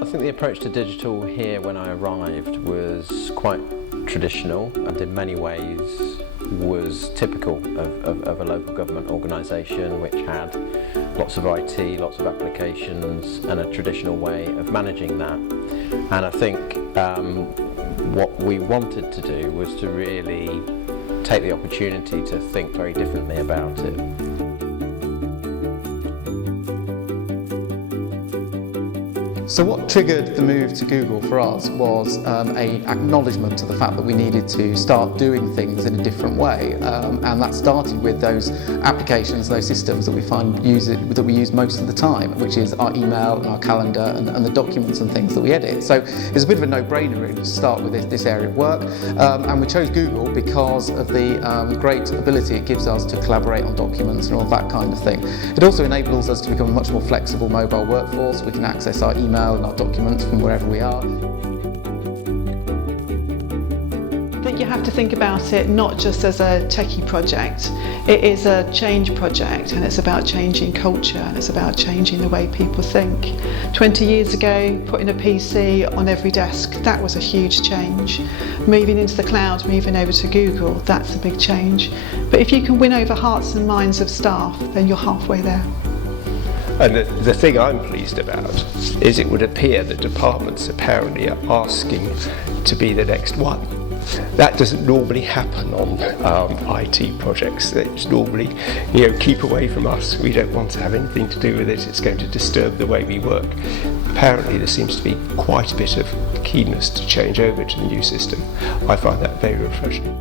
I think the approach to digital here when I arrived was quite traditional and in many ways was typical of a local government organisation which had lots of IT, lots of applications and a traditional way of managing that. And I think what we wanted to do was to really take the opportunity to think very differently about it. So what triggered the move to Google for us was an acknowledgement to the fact that we needed to start doing things in a different way, and that started with those applications, those systems that we use most of the time, which is our email and our calendar and the documents and things that we edit. So it's a bit of a no-brainer really to start with this area of work, and we chose Google because of the great ability it gives us to collaborate on documents and all that kind of thing. It also enables us to become a much more flexible mobile workforce. We can access our email and our documents from wherever we are. I think you have to think about it not just as a techie project. It is a change project, and it's about changing culture, and it's about changing the way people think. 20 years ago, putting a PC on every desk, that was a huge change. Moving into the cloud, moving over to Google, that's a big change. But if you can win over hearts and minds of staff, then you're halfway there. And the thing I'm pleased about is it would appear that departments apparently are asking to be the next one. That doesn't normally happen on IT projects. It's normally, keep away from us. We don't want to have anything to do with it. It's going to disturb the way we work. Apparently there seems to be quite a bit of keenness to change over to the new system. I find that very refreshing.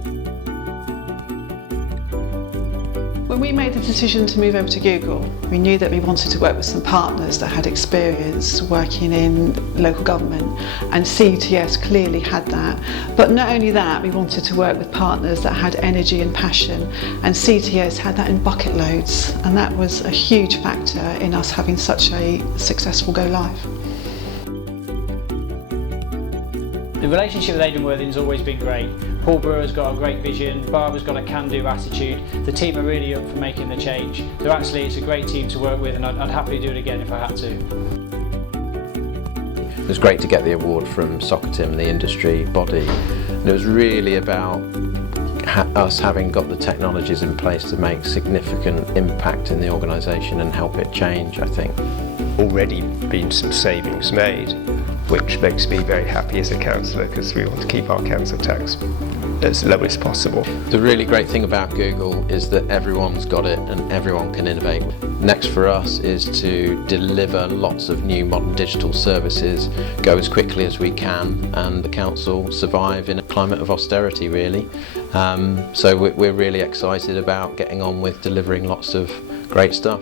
When we made the decision to move over to Google, we knew that we wanted to work with some partners that had experience working in local government, and CTS clearly had that. But not only that, we wanted to work with partners that had energy and passion, and CTS had that in bucket loads, and that was a huge factor in us having such a successful go live. The relationship with Aidan Worthing's always been great. Paul Brewer's got a great vision, Barbara's got a can-do attitude, the team are really up for making the change. So actually it's a great team to work with, and I'd happily do it again if I had to. It was great to get the award from Soccertim, the industry body, and it was really about us having got the technologies in place to make significant impact in the organisation and help it change, I think. Already been some savings made, which makes me very happy as a councillor, because we want to keep our council tax as low as possible. The really great thing about Google is that everyone's got it and everyone can innovate. Next for us is to deliver lots of new modern digital services, go as quickly as we can, and the council survive in a climate of austerity really. So we're really excited about getting on with delivering lots of great stuff.